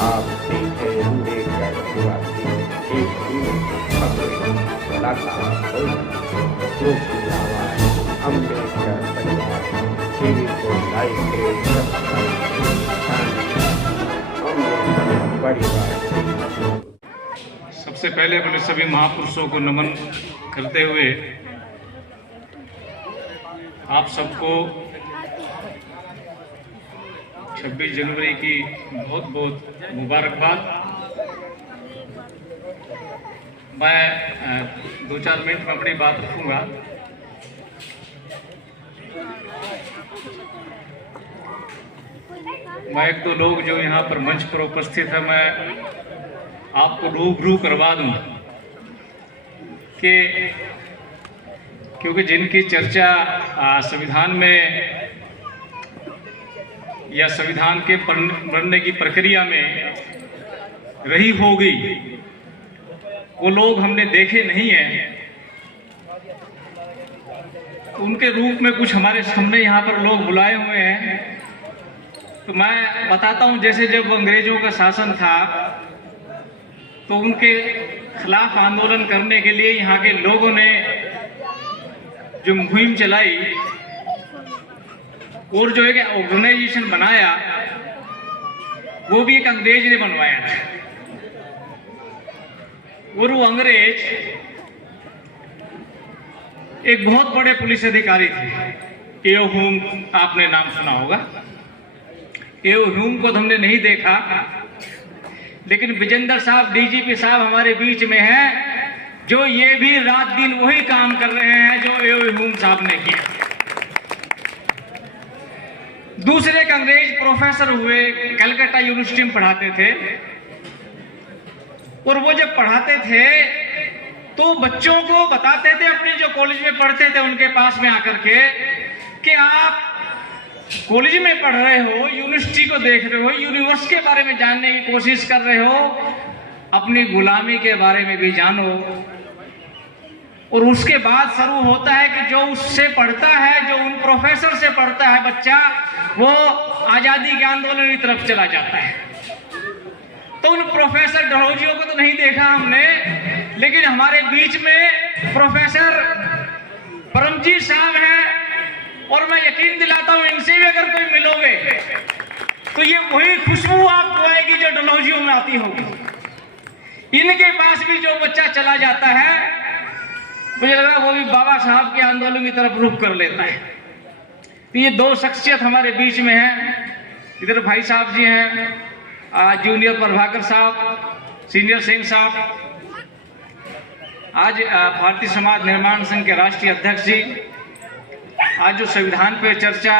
आप देखे अम्बेडकर निवासी एक कलाकार जो की आवाज अम्बेडकर परिवार टीवी को लाइव के अम्बेडकर परिवार। सबसे पहले अपने सभी महापुरुषों को नमन करते हुए आप सबको 26 जनवरी की बहुत बहुत मुबारकबाद। मैं 2-4 मिनट में अपनी बात रखूंगा। मैं एक दो लोग जो यहाँ पर मंच पर उपस्थित है, मैं आपको रूबरू करवा दूं कि क्योंकि जिनकी चर्चा संविधान में या संविधान के बनने की प्रक्रिया में रही होगी, वो लोग हमने देखे नहीं हैं। उनके रूप में कुछ हमारे सामने यहाँ पर लोग बुलाए हुए हैं। तो मैं बताता हूँ, जैसे जब अंग्रेजों का शासन था तो उनके खिलाफ आंदोलन करने के लिए यहाँ के लोगों ने जो मुहिम चलाई और जो एक ऑर्गेनाइजेशन बनाया, वो भी एक अंग्रेज ने बनवाया था। और वो अंग्रेज एक बहुत बड़े पुलिस अधिकारी थे। एओ ह्यूम, आपने नाम सुना होगा। एओ ह्यूम को तो हमने नहीं देखा, लेकिन विजेंद्र साहब, डीजीपी साहब हमारे बीच में हैं, जो ये भी रात दिन वही काम कर रहे हैं जो एओ ह्यूम साहब ने किया। दूसरे एक अंग्रेज प्रोफेसर हुए, कलकत्ता यूनिवर्सिटी में पढ़ाते थे। और वो जब पढ़ाते थे तो बच्चों को बताते थे, अपने जो कॉलेज में पढ़ते थे उनके पास में आकर के, कि आप कॉलेज में पढ़ रहे हो, यूनिवर्सिटी को देख रहे हो, यूनिवर्स के बारे में जानने की कोशिश कर रहे हो, अपनी गुलामी के बारे में भी जानो। और उसके बाद शुरू होता है कि जो उससे पढ़ता है, जो उन प्रोफेसर से पढ़ता है बच्चा, वो आजादी के आंदोलन की तरफ चला जाता है। तो उन प्रोफेसर डलहौजियों को तो नहीं देखा हमने, लेकिन हमारे बीच में प्रोफेसर परमजीत साहब हैं। और मैं यकीन दिलाता हूं, इनसे भी अगर कोई मिलोगे तो ये वही खुशबू आपको आएगी जो डलहौजियों में आती होगी। इनके पास भी जो बच्चा चला जाता है, मुझे लग रहा है वो भी बाबा साहब के आंदोलन की तरफ रुख कर लेता है। तो ये दो शख्सियत हमारे बीच में हैं। इधर भाई साहब जी हैं, जूनियर प्रभाकर साहब, सीनियर सिंह साहब, आज भारतीय समाज निर्माण संघ के राष्ट्रीय अध्यक्ष जी। आज जो संविधान पे चर्चा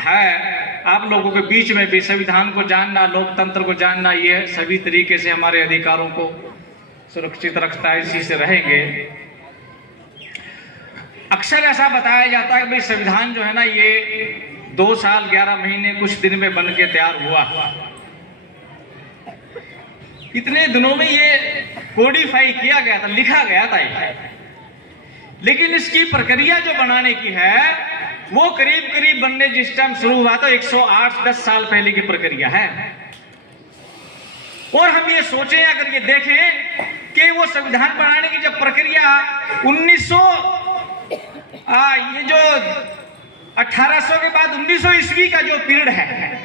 है, आप लोगों के बीच में भी संविधान को जानना, लोकतंत्र को जानना, ये सभी तरीके से हमारे अधिकारों को सुरक्षित रखता है, इसी से रहेंगे। अक्सर ऐसा बताया जाता है कि भाई संविधान जो है ना, ये 2 साल 11 महीने कुछ दिन में बन के तैयार हुआ। इतने दिनों में ये कोडिफाई किया गया था, लिखा गया था ये। लेकिन इसकी प्रक्रिया जो बनाने की है, वो करीब करीब बनने जिस टाइम शुरू हुआ था 108-10 साल पहले की प्रक्रिया है। और हम ये सोचें, अगर ये देखें कि वो संविधान बनाने की जब प्रक्रिया ये जो 1800 के बाद 1900 ईस्वी का जो पीरियड है,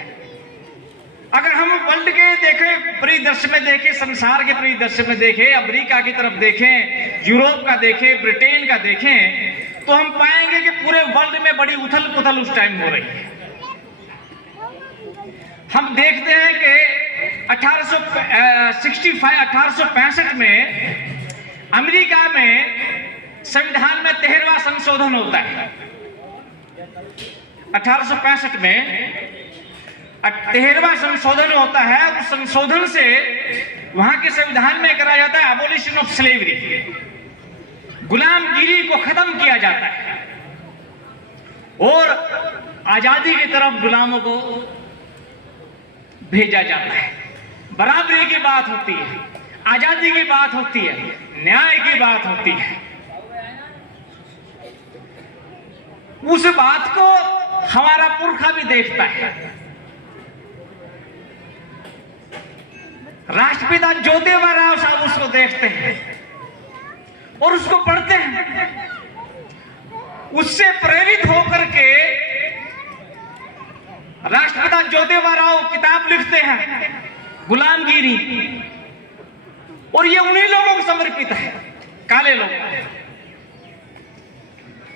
अगर हम वर्ल्ड के देखें, परिदृश्य में देखें, संसार के परिदृश्य में देखें, अमेरिका की तरफ देखें, यूरोप का देखें, ब्रिटेन का देखें, तो हम पाएंगे कि पूरे वर्ल्ड में बड़ी उथल पुथल उस टाइम हो रही है। हम देखते हैं कि 1865 में अमेरिका में संविधान में 13वां संशोधन होता है। 1865 में 13वां संशोधन होता है। उस संशोधन से वहां के संविधान में करा जाता है अबोलिशन ऑफ स्लेवरी, गुलामगिरी को खत्म किया जाता है और आजादी की तरफ गुलामों को भेजा जाता है। बराबरी की बात होती है, आजादी की बात होती है, न्याय की बात होती है। उस बात को हमारा पुरखा भी देखता है। राष्ट्रपिता ज्योतिबा राव साहब उसको देखते हैं और उसको पढ़ते हैं। उससे प्रेरित होकर के राष्ट्रपिता ज्योतिबा राव किताब लिखते हैं गुलामगिरी, और ये उन्हीं लोगों को समर्पित है, काले लोग।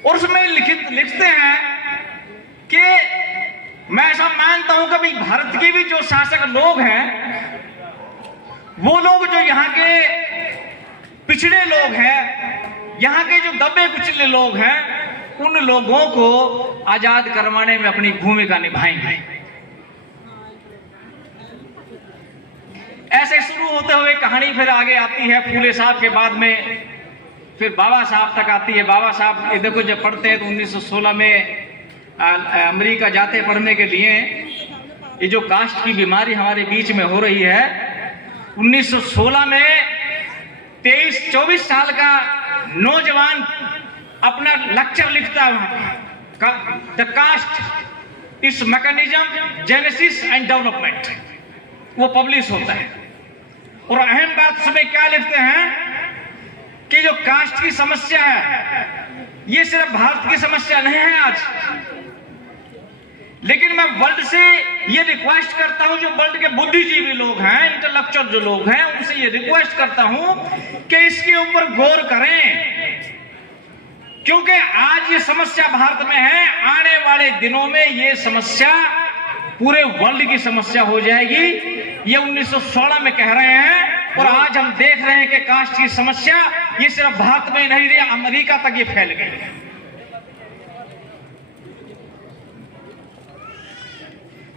और उसमें लिखते हैं कि मैं ऐसा मानता हूं कि भाई भारत के भी जो शासक लोग हैं, वो लोग जो यहाँ के पिछड़े लोग हैं, यहाँ के जो दबे कुचले लोग हैं, उन लोगों को आजाद करवाने में अपनी भूमिका निभाएंगे। ऐसे शुरू होते हुए कहानी फिर आगे आती है। फूले साहब के बाद में फिर बाबा साहब तक आती है। बाबा साहब देखो जब पढ़ते हैं तो 1916 में अमेरिका जाते पढ़ने के लिए। ये जो कास्ट की बीमारी हमारे बीच में हो रही है, 1916 में 23-24 साल का नौजवान अपना लेक्चर लिखता है, द कास्ट इस मैकेनिज्म जेनेसिस एंड डेवलपमेंट, वो पब्लिश होता है। और अहम बात उसमें क्या लिखते हैं कि जो कास्ट की समस्या है, ये सिर्फ भारत की समस्या नहीं है आज, लेकिन मैं वर्ल्ड से ये रिक्वेस्ट करता हूं, जो वर्ल्ड के बुद्धिजीवी लोग हैं, इंटेलेक्चुअल जो लोग हैं, उनसे ये रिक्वेस्ट करता हूं कि इसके ऊपर गौर करें, क्योंकि आज ये समस्या भारत में है, आने वाले दिनों में ये समस्या पूरे वर्ल्ड की समस्या हो जाएगी। ये 1916 में कह रहे हैं, और आज हम देख रहे हैं कि कास्ट की समस्या ये सिर्फ भारत में नहीं रही, अमेरिका तक ये फैल गई।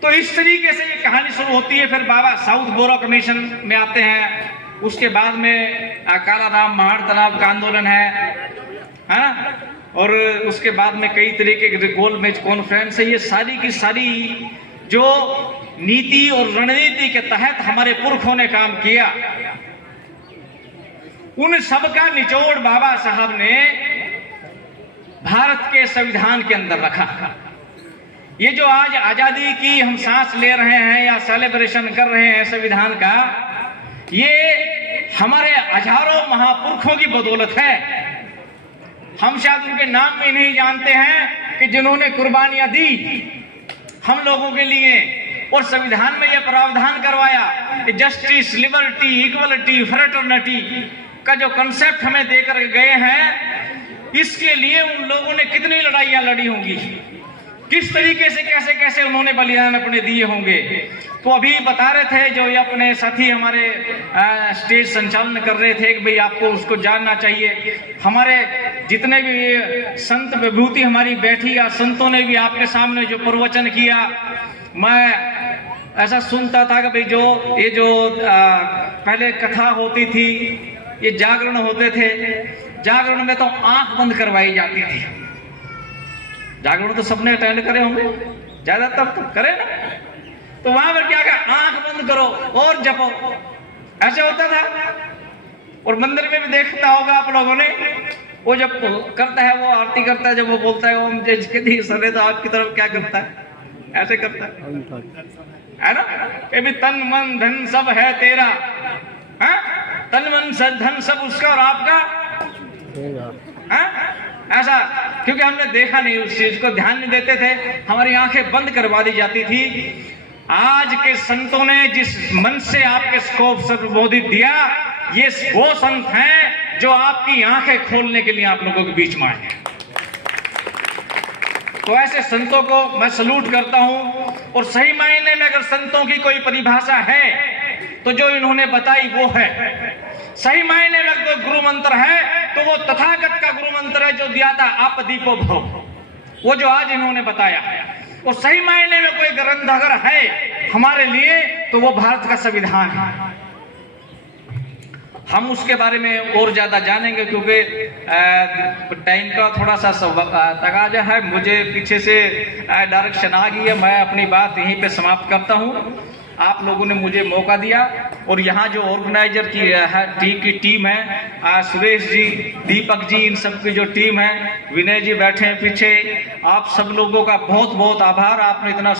तो इस तरीके से ये कहानी शुरू होती है। फिर बाबा साउथ बोरो कमीशन में आते हैं। उसके बाद में कालाराम महाड़ तालाब का आंदोलन है, और उसके बाद में कई तरीके के गोलमेज कॉन्फ्रेंस है। ये सारी की सारी जो नीति और रणनीति के तहत हमारे पुरखों ने काम किया, उन सब का निचोड़ बाबा साहब ने भारत के संविधान के अंदर रखा। ये जो आज आजादी की हम सांस ले रहे हैं या सेलिब्रेशन कर रहे हैं संविधान का, ये हमारे हजारों महापुरुषों की बदौलत है। हम शायद उनके नाम भी नहीं जानते हैं कि जिन्होंने कुर्बानियां दी हम लोगों के लिए, और संविधान में यह प्रावधान करवाया कि जस्टिस, लिबर्टी, इक्वलिटी, फ्रेटर्निटी का जो कंसेप्ट हमें देकर गए हैं, इसके लिए उन लोगों ने कितनी लड़ाइयां लड़ी होंगी, किस तरीके से कैसे कैसे उन्होंने बलिदान अपने दिए होंगे। तो अभी बता रहे थे जो ये अपने साथी हमारे स्टेज संचालन कर रहे थे कि भाई आपको उसको जानना चाहिए। हमारे जितने भी संत विभूति हमारी बैठी या संतों ने भी आपके सामने जो प्रवचन किया, मैं ऐसा सुनता था कि भाई जो ये जो पहले कथा होती थी, ये जागरण होते थे, जागरण में तो आंख बंद करवाई जाती थी। जागरण तो सबने अटेंड करे होंगे, ज्यादातर तो करे ना। तो वहां पर क्या कहा, आंख बंद करो और जपो, ऐसे होता था। और मंदिर में भी देखता होगा आप लोगों ने, वो जब करता है, वो आरती करता है, जब वो बोलता है ओम जय जगदीश सरे, तो आपकी तरफ क्या करता है, ऐसे करता है ना, कि भी तन मन धन सब है तेरा, हाँ? तन मन धन सब उसका और आपका, हाँ? ऐसा, क्योंकि हमने देखा नहीं उस चीज को, ध्यान नहीं देते थे, हमारी आंखें बंद करवा दी जाती थी। आज के संतों ने जिस मन से आपके स्कोप संबोधित दिया, ये वो संत हैं जो आपकी आंखें खोलने के लिए आप लोगों के बीच में आए हैं। तो ऐसे संतों को मैं सलूट करता हूं। और सही मायने में अगर संतों की कोई परिभाषा है तो जो इन्होंने बताई वो है। सही मायने में कोई गुरु मंत्र है तो वो तथागत का गुरु मंत्र है जो दिया था, आप दीपो भव, वो जो आज इन्होंने बताया। और सही मायने में कोई ग्रंथ अगर है हमारे लिए तो वो भारत का संविधान है। हम उसके बारे में और ज्यादा जानेंगे क्योंकि टाइम का थोड़ा सा तकाजा है। मुझे पीछे से डायरेक्शन आ गई है, मैं अपनी बात यहीं पे समाप्त करता हूँ। आप लोगों ने मुझे मौका दिया और यहाँ जो ऑर्गेनाइजर की टीम है, सुरेश जी, दीपक जी, इन सब की जो टीम है, विनय जी बैठे हैं पीछे, आप सब लोगों का बहुत बहुत आभार। आपने इतना